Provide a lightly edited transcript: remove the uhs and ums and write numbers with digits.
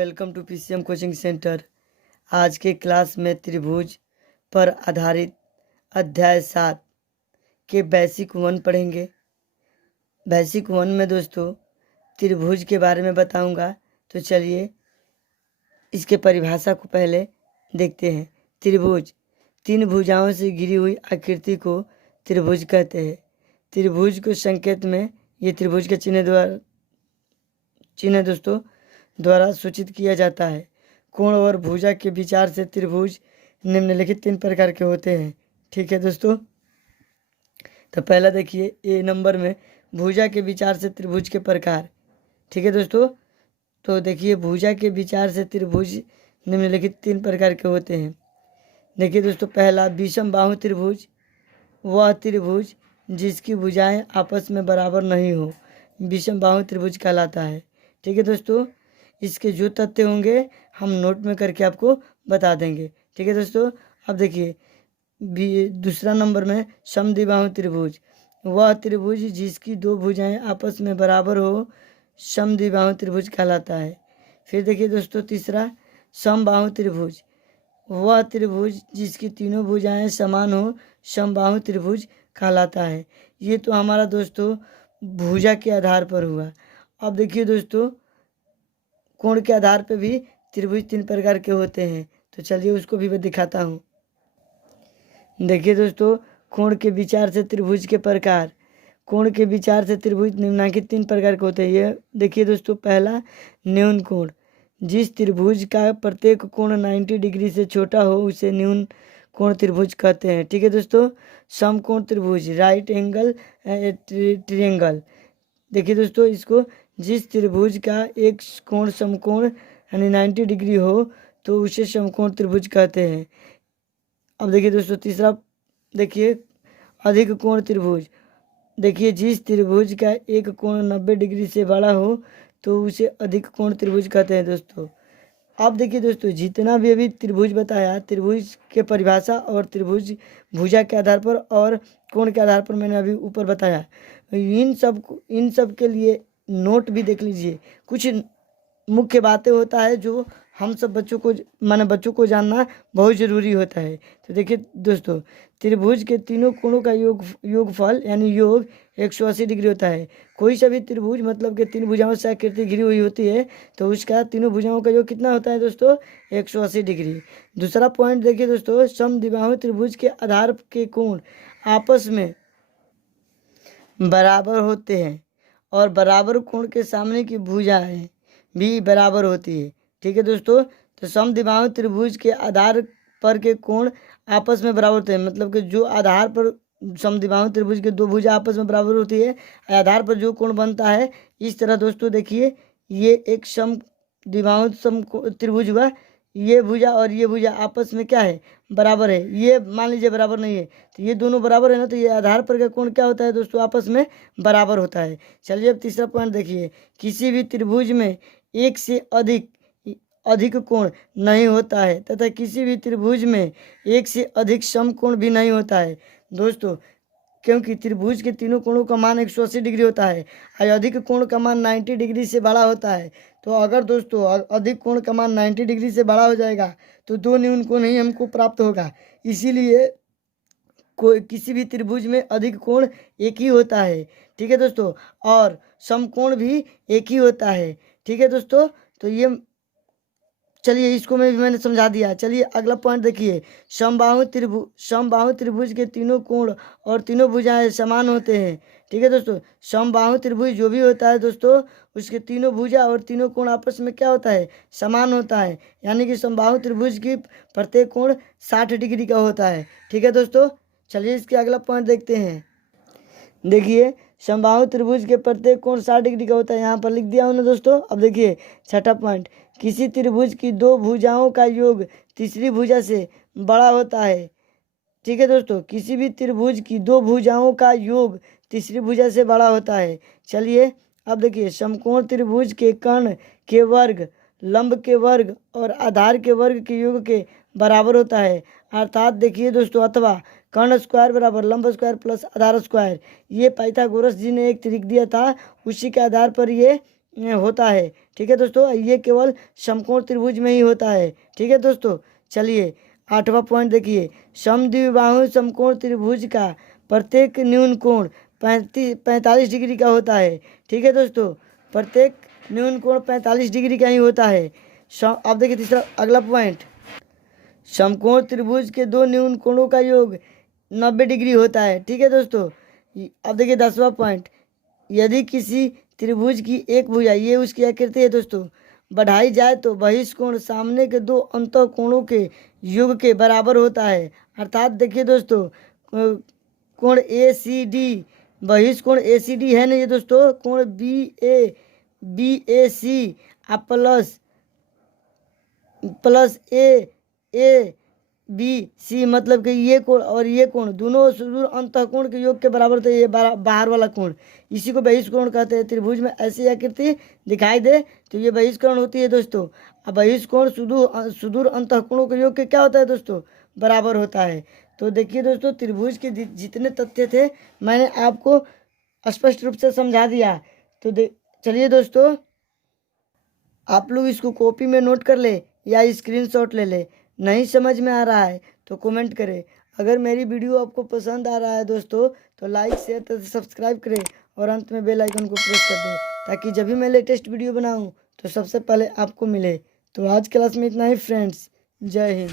Welcome to PCM coaching centre. आज के class में त्रिभुज पर आधारित अध्याय 7 के बेसिक 1 पढ़ेंगे। बेसिक 1 में दोस्तों त्रिभुज के बारे में बताऊंगा। तो चलिए इसके परिभाषा को पहले देखते हैं। त्रिभुज 3 भुजाओं से घिरी हुई आकृति को त्रिभुज कहते हैं। त्रिभुज को संकेत में ये त्रिभुज के चिन्ह दोस्तों द्वारा सूचित किया जाता है। कोण और भुजा के विचार से त्रिभुज निम्नलिखित 3 प्रकार के होते हैं। ठीक है दोस्तों, तो पहला देखिए ए नंबर में भुजा के विचार से त्रिभुज के प्रकार। ठीक है दोस्तों, तो देखिए भुजा के विचार से त्रिभुज निम्नलिखित 3 प्रकार के होते हैं। देखिए दोस्तों, पहला विषम बाहु त्रिभुज, वह त्रिभुज जिसकी भुजाएं आपस में बराबर नहीं हो विषम बाहु त्रिभुज कहलाता है। ठीक है दोस्तों, इसके जो तथ्य होंगे हम नोट में करके आपको बता देंगे। ठीक है दोस्तों, अब देखिए दूसरा नंबर में समद्विबाहु त्रिभुज, वह त्रिभुज जिसकी 2 भुजाएं आपस में बराबर हो समद्विबाहु त्रिभुज कहलाता है। फिर देखिए दोस्तों तीसरा समबाहु त्रिभुज, वह त्रिभुज जिसकी तीनों भुजाएं समान हो समबाहु त्रिभुज कहलाता है। ये तो हमारा दोस्तों भुजा के आधार पर हुआ। अब देखिए दोस्तों कोण के आधार पर भी त्रिभुज 3 प्रकार के होते हैं। तो चलिए उसको भी मैं दिखाता हूँ। देखिए दोस्तों, कोण के विचार से त्रिभुज के प्रकार। कोण के विचार से त्रिभुज निम्नलिखित 3 प्रकार के होते हैं। ये देखिए दोस्तों, पहला न्यून कोण, जिस त्रिभुज का प्रत्येक कोण 90 डिग्री से छोटा हो उसे न्यून कोण त्रिभुज कहते हैं। ठीक है दोस्तों, समकोण त्रिभुज, राइट एंगल ट्रायंगल। देखिए दोस्तों, इसको जिस त्रिभुज का एक कोण समकोण यानी 90 डिग्री हो तो उसे समकोण त्रिभुज कहते हैं। अब देखिए दोस्तों तीसरा देखिए अधिक कोण त्रिभुज। देखिए जिस त्रिभुज का एक कोण 90 डिग्री से बड़ा हो तो उसे अधिक कोण त्रिभुज कहते हैं दोस्तों। अब देखिए दोस्तों, जितना भी अभी त्रिभुज बताया, त्रिभुज के परिभाषा और त्रिभुज भुजा के आधार पर और कोण के आधार पर मैंने अभी ऊपर बताया। इन सब के लिए नोट भी देख लीजिए। कुछ मुख्य बातें होता है जो हम सब बच्चों को जानना बहुत ज़रूरी होता है। तो देखिए दोस्तों, त्रिभुज के तीनों कोणों का योगफल यानी योग 180 डिग्री होता है। कोई सा भी त्रिभुज मतलब कि 3 भुजाओं से आकृति घिरी हुई होती है तो उसका तीनों भुजाओं का योग कितना होता है दोस्तों? 180 डिग्री। दूसरा पॉइंट देखिए दोस्तों, समद्विबाहु त्रिभुज के आधार के कोण आपस में बराबर होते हैं और बराबर कोण के सामने की भुजाएं भी बराबर होती है। ठीक है दोस्तों, तो समद्विबाहु त्रिभुज के आधार पर के कोण आपस में बराबर होते हैं, मतलब कि जो आधार पर समद्विबाहु त्रिभुज के 2 भुजा आपस में बराबर होती है, आधार पर जो कोण बनता है इस तरह दोस्तों देखिए ये एक समद्विबाहु त्रिभुज हुआ। ये भुजा और ये भुजा आपस में क्या है? बराबर है। ये मान लीजिए बराबर नहीं है तो ये दोनों बराबर है ना, तो ये आधार पर का कोण क्या होता है दोस्तों? आपस में बराबर होता है। चलिए अब तीसरा पॉइंट देखिए, किसी भी त्रिभुज में एक से अधिक कोण नहीं होता है तथा किसी भी त्रिभुज में एक से अधिक समकोण भी नहीं होता है दोस्तों, क्योंकि त्रिभुज के तीनों कोणों का मान 180 डिग्री होता है और अधिक कोण का मान 90 डिग्री से बड़ा होता है। तो अगर दोस्तों अधिक कोण का मान 90 डिग्री से बड़ा हो जाएगा तो 2 न्यून कोण ही हमको प्राप्त होगा। इसीलिए किसी भी त्रिभुज में अधिक कोण एक ही होता है। ठीक है दोस्तों, और समकोण भी एक ही होता है। ठीक है दोस्तों, तो ये चलिए इसको मैंने समझा दिया। चलिए अगला पॉइंट देखिए, समबाहु त्रिभुज के तीनों कोण और तीनों भुजाएं समान होते हैं। ठीक है दोस्तों, समबाहु त्रिभुज जो भी होता है दोस्तों उसके तीनों भुजा और तीनों कोण आपस में क्या होता है? समान होता है। यानी कि समबाहु त्रिभुज की प्रत्येक कोण 60 डिग्री का होता है। ठीक है दोस्तों, चलिए इसके अगला पॉइंट देखते हैं। देखिए समबाहु त्रिभुज के प्रत्येक कोण 60 डिग्री का होता है, यहाँ पर लिख दिया हूँ ना दोस्तों। अब देखिए छठा पॉइंट, किसी त्रिभुज की 2 भुजाओं का योग तीसरी भुजा से बड़ा होता है। ठीक है दोस्तों, किसी भी त्रिभुज की 2 भुजाओं का योग तीसरी भुजा से बड़ा होता है। चलिए अब देखिए, समकोण त्रिभुज के कर्ण के वर्ग लंब के वर्ग और आधार के वर्ग के योग के बराबर होता है। अर्थात देखिए दोस्तों, अथवा कर्ण स्क्वायर बराबर लंब स्क्वायर प्लस आधार स्क्वायर। ये पाइथागोरस जी ने एक ट्रिक दिया था, उसी के आधार पर ये होता है। ठीक है दोस्तों, ये केवल समकोण त्रिभुज में ही होता है। ठीक है दोस्तों, चलिए 8वां पॉइंट देखिए, समद्विबाहु समकोण त्रिभुज का प्रत्येक न्यून कोण 45 डिग्री का होता है। ठीक है दोस्तों, प्रत्येक न्यून कोण 45 डिग्री का ही होता है। अब देखिए तीसरा अगला पॉइंट, समकोण त्रिभुज के दो न्यून कोणों का योग 90 डिग्री होता है। ठीक है दोस्तों, अब देखिए 10वां पॉइंट, यदि किसी त्रिभुज की एक भुजा, ये उसकी आकृति है दोस्तों, बढ़ाई जाए तो बहिष्कोण सामने के दो अंतः कोणों के योग के बराबर होता है। अर्थात देखिए दोस्तों, कोण ए सी डी, बहिष्कोण ए सी डी है ना ये दोस्तों, कोण बी ए सी आप प्लस ए बी सी, मतलब कि ये कोण और ये कोण दोनों सुदूर अंतःकोण के योग के बराबर होते हैं। ये बाहर वाला कोण, इसी को बहिष्कोण कहते हैं। त्रिभुज में ऐसी आकृति दिखाई दे तो ये बहिष्कोण होती है दोस्तों। अब बहिष्कोण सुदूर अंतःकोणों के योग के क्या होता है दोस्तों, बराबर होता है। तो देखिए दोस्तों, त्रिभुज के जितने तथ्य थे मैंने आपको स्पष्ट रूप से समझा दिया। तो चलिए दोस्तों, आप लोग इसको कॉपी में नोट कर ले या स्क्रीनशॉट ले ले। नहीं समझ में आ रहा है तो कमेंट करें। अगर मेरी वीडियो आपको पसंद आ रहा है दोस्तों तो लाइक शेयर तथा सब्सक्राइब करें और अंत में बेल आइकन को प्रेस कर दें, ताकि जब भी मैं लेटेस्ट वीडियो बनाऊं तो सबसे पहले आपको मिले। तो आज क्लास में इतना ही फ्रेंड्स, जय हिंद।